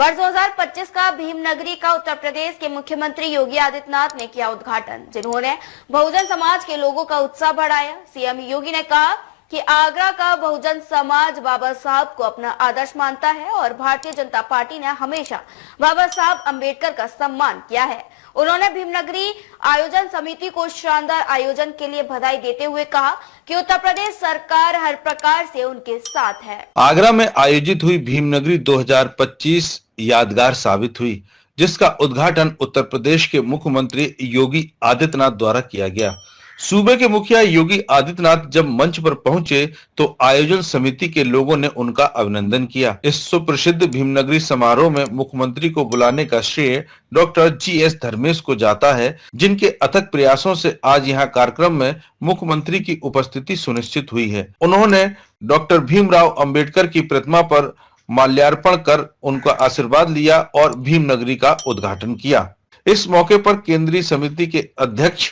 वर्ष 2025 का भीमनगरी का उत्तर प्रदेश के मुख्यमंत्री योगी आदित्यनाथ ने किया उद्घाटन, जिन्होंने बहुजन समाज के लोगों का उत्साह बढ़ाया। सीएम योगी ने कहा कि आगरा का बहुजन समाज बाबा साहब को अपना आदर्श मानता है और भारतीय जनता पार्टी ने हमेशा बाबा साहब अंबेडकर का सम्मान किया है। उन्होंने भीमनगरी आयोजन समिति को शानदार आयोजन के लिए बधाई देते हुए कहा कि उत्तर प्रदेश सरकार हर प्रकार से उनके साथ है। आगरा में आयोजित हुई भीमनगरी 2025 यादगार साबित हुई, जिसका उद्घाटन उत्तर प्रदेश के मुख्यमंत्री योगी आदित्यनाथ द्वारा किया गया। सूबे के मुखिया योगी आदित्यनाथ जब मंच पर पहुंचे तो आयोजन समिति के लोगों ने उनका अभिनंदन किया। इस सुप्रसिद्ध भीमनगरी समारोह में मुख्यमंत्री को बुलाने का श्रेय डॉक्टर GS धर्मेश को जाता है, जिनके अथक प्रयासों से आज यहां कार्यक्रम में मुख्यमंत्री की उपस्थिति सुनिश्चित हुई है। उन्होंने डॉक्टर भीमराव अंबेडकर की प्रतिमा पर माल्यार्पण कर उनका आशीर्वाद लिया और भीमनगरी का उद्घाटन किया। इस मौके पर केंद्रीय समिति के अध्यक्ष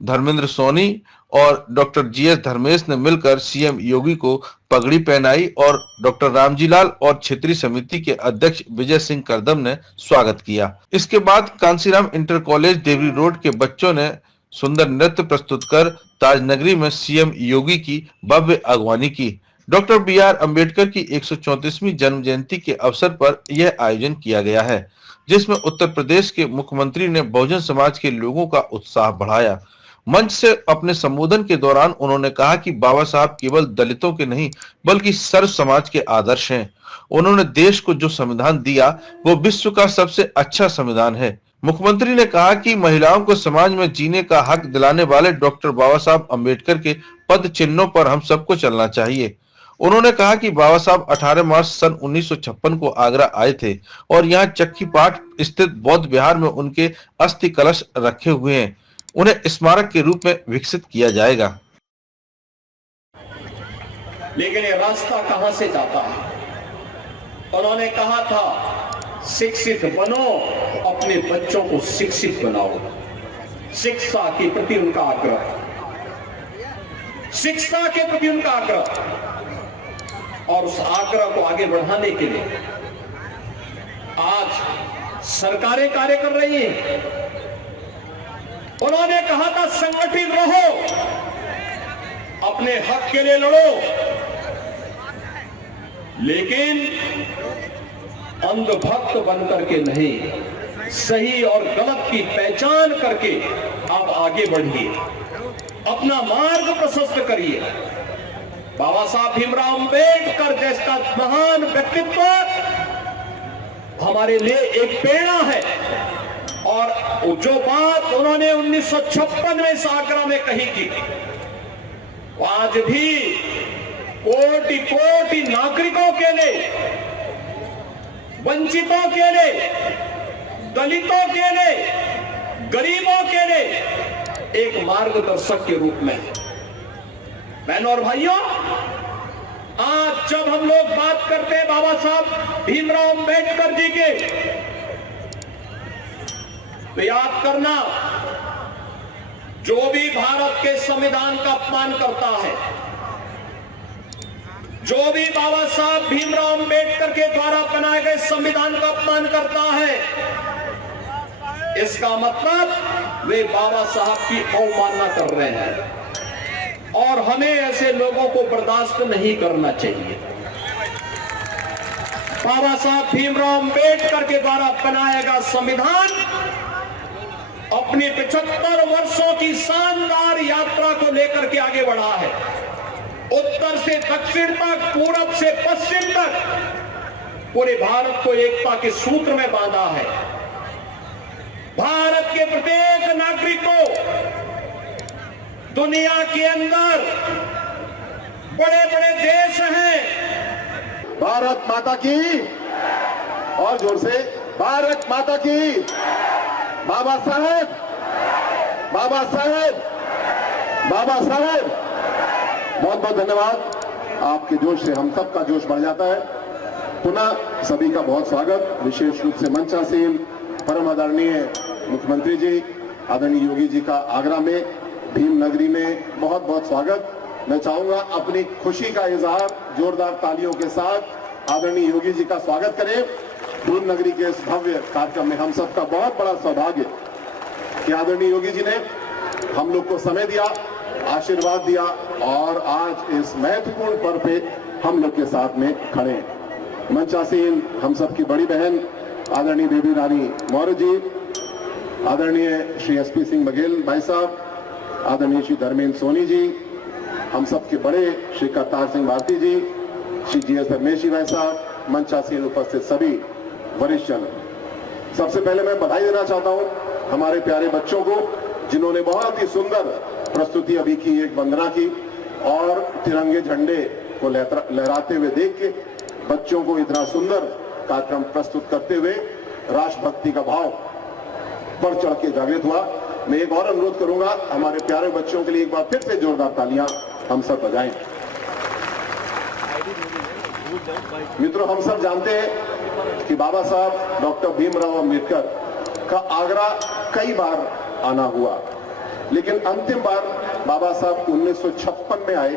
धर्मेंद्र सोनी और डॉक्टर GS धर्मेश ने मिलकर सीएम योगी को पगड़ी पहनाई और डॉक्टर रामजीलाल और क्षेत्रीय समिति के अध्यक्ष विजय सिंह करदम ने स्वागत किया। इसके बाद Kanshiram inter college Deori road के बच्चों ने सुंदर नृत्य प्रस्तुत कर ताजनगरी में सीएम योगी की भव्य अगवानी की। डॉक्टर BR अम्बेडकर की 134वीं जन्म जयंती के अवसर पर यह आयोजन किया गया है, जिसमें उत्तर प्रदेश के मुख्यमंत्री ने बहुजन समाज के लोगों का उत्साह बढ़ाया। मंच से अपने संबोधन के दौरान उन्होंने कहा कि बाबा साहब केवल दलितों के नहीं बल्कि सर्व समाज के आदर्श हैं। उन्होंने देश को जो संविधान दिया वो विश्व का सबसे अच्छा संविधान है। मुख्यमंत्री ने कहा कि महिलाओं को समाज में जीने का हक दिलाने वाले डॉक्टर बाबा साहब अम्बेडकर के पद चिन्हों पर हम सबको चलना चाहिए। उन्होंने कहा कि बाबा साहब 18 मार्च सन 1956 को आगरा आए थे और यहाँ चक्कीपाट स्थित बौद्ध विहार में उनके अस्थि कलश रखे हुए हैं। उन्हें स्मारक के रूप में विकसित किया जाएगा। लेकिन ये रास्ता कहां से जाता है? उन्होंने कहा था शिक्षित बनो, अपने बच्चों को शिक्षित बनाओ। शिक्षा के प्रति उनका आग्रह, शिक्षा के प्रति उनका आग्रह, और उस आग्रह को आगे बढ़ाने के लिए आज सरकारें कार्य कर रही हैं। उन्होंने कहा था संगठित रहो, अपने हक के लिए लड़ो, लेकिन अंधभक्त बनकर के नहीं, सही और गलत की पहचान करके आप आगे बढ़िए, अपना मार्ग प्रशस्त करिए। बाबा साहब भीमराव अंबेडकर जैसा महान व्यक्तित्व हमारे लिए एक प्रेरणा है, और जो बात उन्होंने 1956 में इस आगरा में कही थी, आज भी कोटि कोटि नागरिकों के लिए, वंचितों के लिए, दलितों के लिए, गरीबों के लिए एक मार्गदर्शक के रूप में। बहनों और भाइयों, आज जब हम लोग बात करते हैं बाबा साहब भीमराव अंबेडकर जी के, तो याद करना, जो भी भारत के संविधान का अपमान करता है, जो भी बाबा साहब भीमराव अंबेडकर के द्वारा बनाए गए संविधान का अपमान करता है, इसका मतलब वे बाबा साहब की अवमानना कर रहे हैं, और हमें ऐसे लोगों को बर्दाश्त नहीं करना चाहिए। बाबा साहब भीमराव अंबेडकर के द्वारा बनाया गया संविधान अपनी 75 वर्षों की शानदार यात्रा को लेकर के आगे बढ़ा है। उत्तर से दक्षिण तक, पूरब से पश्चिम तक पूरे भारत को एकता के सूत्र में बांधा है। भारत के प्रत्येक नागरिक को, दुनिया के अंदर बड़े बड़े देश हैं, भारत माता की, और जोर से भारत माता की, बाबा साहेब, बाबा साहेब, बाबा साहेब। बहुत बहुत धन्यवाद। आपके जोश से हम सबका जोश बढ़ जाता है। पुनः सभी का बहुत स्वागत, विशेष रूप से मंचासीन परम आदरणीय मुख्यमंत्री जी आदरणीय योगी जी का आगरा में भीमनगरी में बहुत बहुत स्वागत। मैं चाहूंगा अपनी खुशी का इजहार जोरदार तालियों के साथ आदरणीय योगी जी का स्वागत करें। भीम नगरी के इस भव्य कार्यक्रम में हम सबका बहुत बड़ा सौभाग्य कि आदरणीय योगी जी ने हम लोग को समय दिया, आशीर्वाद दिया और आज इस महत्वपूर्ण पर्व पे हम लोग के साथ में खड़े हैं। मंचासीन हम सबकी बड़ी बहन आदरणीय बेबी रानी मौर्य जी, आदरणीय श्री एसपी सिंह बघेल भाई साहब, आदरणीय श्री धर्मेंद्र सोनी जी, हम सबके बड़े श्री करतार सिंह भारती जी, श्री जीएस धर्मेश जी भाई साहब, मंचासीन उपस्थित सभी वरिष्ठ जन, सबसे पहले मैं बधाई देना चाहता हूं हमारे प्यारे बच्चों को जिन्होंने बहुत ही सुंदर प्रस्तुति अभी की, एक वंदना की और तिरंगे झंडे को लहराते हुए देख के बच्चों को इतना सुंदर कार्यक्रम प्रस्तुत करते हुए राष्ट्रभक्ति का भाव बढ़ चढ़ के जागृत हुआ। मैं एक और अनुरोध करूंगा, हमारे प्यारे बच्चों के लिए एक बार फिर से जोरदार तालियां हम सब बजाएं। मित्रों, हम सब जानते हैं कि बाबा साहब डॉक्टर भीमराव अंबेडकर का आगरा कई बार आना हुआ, लेकिन अंतिम बार बाबा साहब 1956 में आए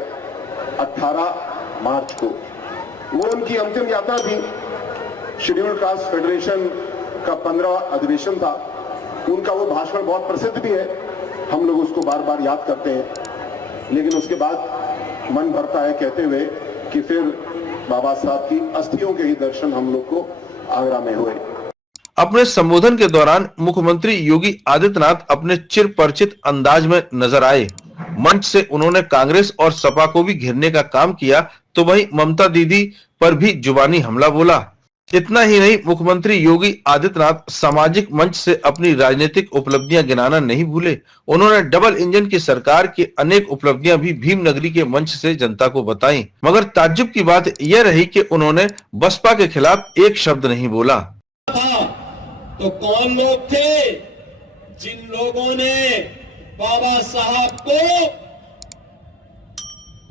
18 मार्च को। वो उनकी अंतिम यात्रा थी। शेड्यूल्ड कास्ट फेडरेशन का 15वां अधिवेशन था। उनका वो भाषण बहुत प्रसिद्ध भी है, हम लोग उसको बार बार याद करते हैं, लेकिन उसके बाद मन भरता है कहते हुए कि फिर बाबा साहब की अस्थियों के ही दर्शन हम लोग को आगरा में हुए। अपने संबोधन के दौरान मुख्यमंत्री योगी आदित्यनाथ अपने चिर परिचित अंदाज में नजर आए। मंच से उन्होंने कांग्रेस और सपा को भी घेरने का काम किया, तो वहीं ममता दीदी पर भी जुबानी हमला बोला। इतना ही नहीं, मुख्यमंत्री योगी आदित्यनाथ सामाजिक मंच से अपनी राजनीतिक उपलब्धियां गिनाना नहीं भूले। उन्होंने डबल इंजन की सरकार की अनेक उपलब्धियां भी भीम नगरी के मंच से जनता को बताई, मगर ताज्जुब की बात यह रही कि उन्होंने बसपा के खिलाफ एक शब्द नहीं बोला। तो कौन लोग थे जिन लोगों ने बाबा साहब को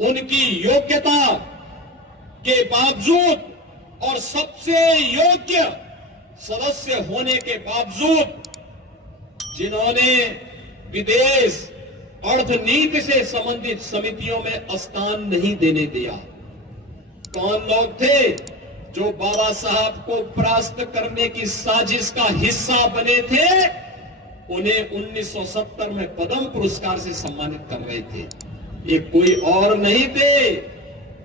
उनकी योग्यता के बावजूद और सबसे योग्य सदस्य होने के बावजूद जिन्होंने विदेश अर्थनीति से संबंधित समितियों में स्थान नहीं देने दिया? कौन लोग थे जो बाबा साहब को परास्त करने की साजिश का हिस्सा बने थे? उन्हें 1970 में पद्म पुरस्कार से सम्मानित कर रहे थे। ये कोई और नहीं थे,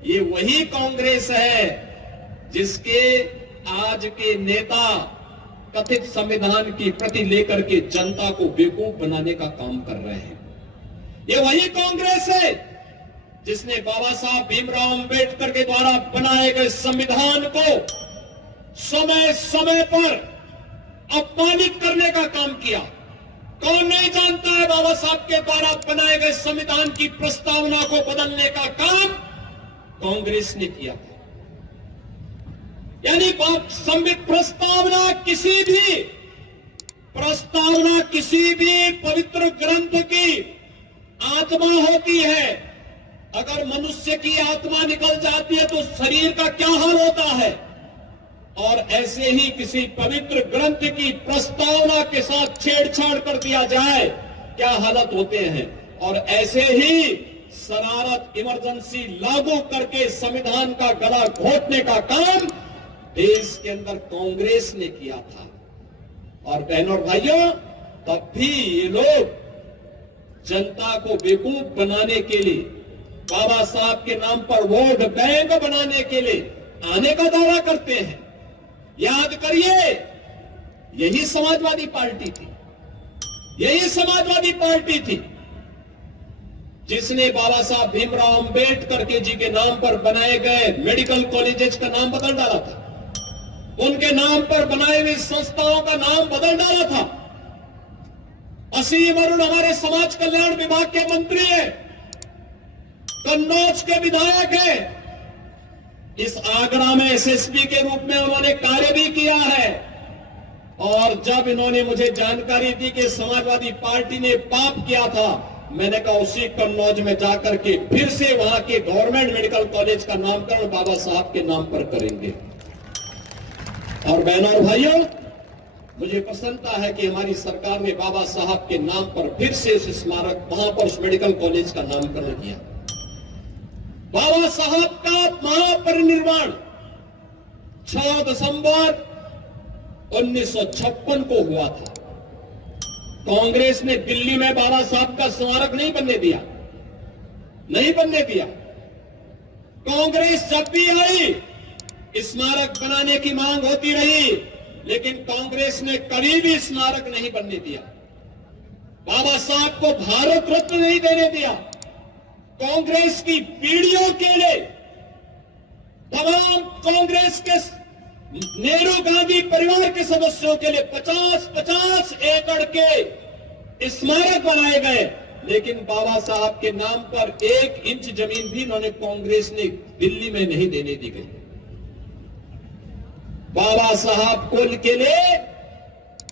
ये वही कांग्रेस है जिसके आज के नेता कथित संविधान की प्रति लेकर के जनता को बेवकूफ बनाने का काम कर रहे हैं। ये वही कांग्रेस है जिसने बाबा साहब भीमराव अंबेडकर के द्वारा बनाए गए संविधान को समय समय पर अपमानित करने का काम किया। कौन नहीं जानता है बाबा साहब के द्वारा बनाए गए संविधान की प्रस्तावना को बदलने का काम कांग्रेस ने किया था। यानी प्रस्तावना किसी भी पवित्र ग्रंथ की आत्मा होती है। अगर मनुष्य की आत्मा निकल जाती है तो शरीर का क्या हाल होता है, और ऐसे ही किसी पवित्र ग्रंथ की प्रस्तावना के साथ छेड़छाड़ कर दिया जाए क्या हालत होते हैं। और ऐसे ही शरारत इमरजेंसी लागू करके संविधान का गला घोटने का काम देश के अंदर कांग्रेस ने किया था। और बहनों और भाइयों, तब भी ये लोग जनता को बेवकूफ बनाने के लिए, बाबा साहब के नाम पर वोट बैंक बनाने के लिए आने का दावा करते हैं। याद करिए, यही समाजवादी पार्टी थी, यही समाजवादी पार्टी थी जिसने बाबा साहब भीमराव अंबेडकर के जी के नाम पर बनाए गए मेडिकल कॉलेजेस का नाम बदल डाला था, उनके नाम पर बनाई हुई संस्थाओं का नाम बदल डाला था। असीम अरुण हमारे समाज कल्याण विभाग के मंत्री हैं, कन्नौज के विधायक हैं, इस आगरा में एसएसपी के रूप में उन्होंने कार्य भी किया है। और जब इन्होंने मुझे जानकारी दी कि समाजवादी पार्टी ने पाप किया था, मैंने कहा उसी कन्नौज में जाकर के फिर से वहां के गवर्नमेंट मेडिकल कॉलेज का नामकरण बाबा साहब के नाम पर करेंगे। और बहनों और भाइयों, मुझे प्रसन्नता है कि हमारी सरकार ने बाबा साहब के नाम पर फिर से उस स्मारक, वहां पर उस मेडिकल कॉलेज का नामकरण किया। बाबा साहब का महापरिनिर्वाण 6 दिसंबर 1956 को हुआ था। कांग्रेस ने दिल्ली में बाबा साहब का स्मारक नहीं बनने दिया, नहीं बनने दिया। कांग्रेस जब भी आई स्मारक बनाने की मांग होती रही, लेकिन कांग्रेस ने कभी भी स्मारक नहीं बनने दिया। बाबा साहब को भारत रत्न नहीं देने दिया। कांग्रेस की पीढ़ियों के लिए तमाम कांग्रेस के नेहरू गांधी परिवार के सदस्यों के लिए 50-50 एकड़ के स्मारक बनाए गए, लेकिन बाबा साहब के नाम पर 1 इंच जमीन भी इन्होंने कांग्रेस ने दिल्ली में नहीं देने दी गई। बाबा साहब कुल के लिए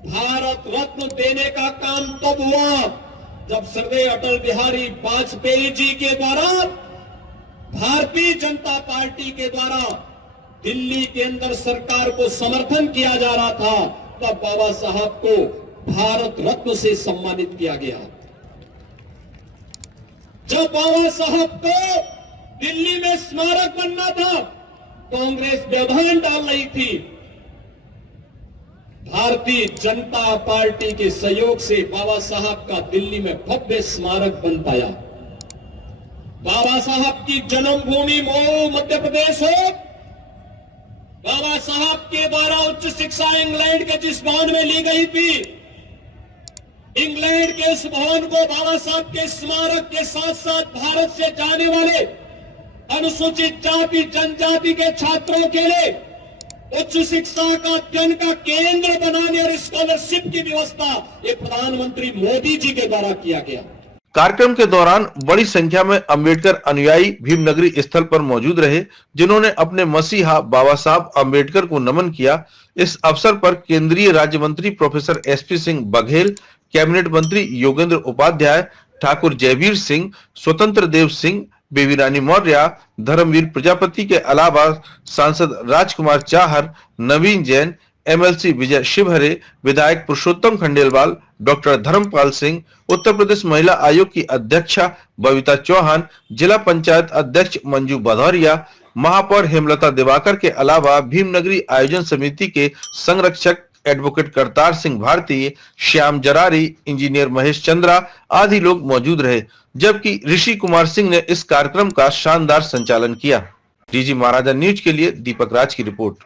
भारत रत्न देने का काम तब हुआ जब श्रद्धेय अटल बिहारी वाजपेयी जी के द्वारा, भारतीय जनता पार्टी के द्वारा दिल्ली के अंदर सरकार को समर्थन किया जा रहा था। तब बाबा साहब को भारत रत्न से सम्मानित किया गया। जब बाबा साहब को दिल्ली में स्मारक बनना था, कांग्रेस व्यवधान डाल रही थी। भारतीय जनता पार्टी के सहयोग से बाबा साहब का दिल्ली में भव्य स्मारक बन पाया। बाबा साहब की जन्मभूमि मऊ मध्य प्रदेश हो, बाबा साहब के द्वारा उच्च शिक्षा इंग्लैंड के जिस भवन में ली गई थी, इंग्लैंड के उस भवन को बाबा साहब के स्मारक के साथ साथ भारत से जाने वाले अनुसूचित जाति जनजाति के छात्रों के लिए उच्च शिक्षा का अध्ययन का केंद्र बनाने और स्कॉलरशिप की व्यवस्था ये प्रधानमंत्री मोदी जी के द्वारा किया गया। कार्यक्रम के दौरान बड़ी संख्या में अंबेडकर अनुयायी भीमनगरी स्थल पर मौजूद रहे, जिन्होंने अपने मसीहा बाबा साहब अंबेडकर को नमन किया। इस अवसर पर केंद्रीय राज्य मंत्री professor SP Singh Baghel, cabinet मंत्री योगेंद्र उपाध्याय, ठाकुर जयवीर सिंह, स्वतंत्र देव सिंह, बेबी रानी मौर्य, धर्मवीर प्रजापति के अलावा सांसद राजकुमार चाहर, नवीन जैन, एमएलसी विजय शिवहरे, विधायक पुरुषोत्तम खंडेलवाल, डॉक्टर धर्मपाल सिंह, उत्तर प्रदेश महिला आयोग की अध्यक्षा बबीता चौहान, जिला पंचायत अध्यक्ष मंजू भदौरिया, महापौर हेमलता दिवाकर के अलावा भीमनगरी आयोजन समिति के संरक्षक एडवोकेट करतार सिंह भारती, श्याम जरारी, इंजीनियर महेश चंद्रा आदि लोग मौजूद रहे, जबकि ऋषि कुमार सिंह ने इस कार्यक्रम का शानदार संचालन किया। डीजी महाराजा न्यूज के लिए दीपक राज की रिपोर्ट।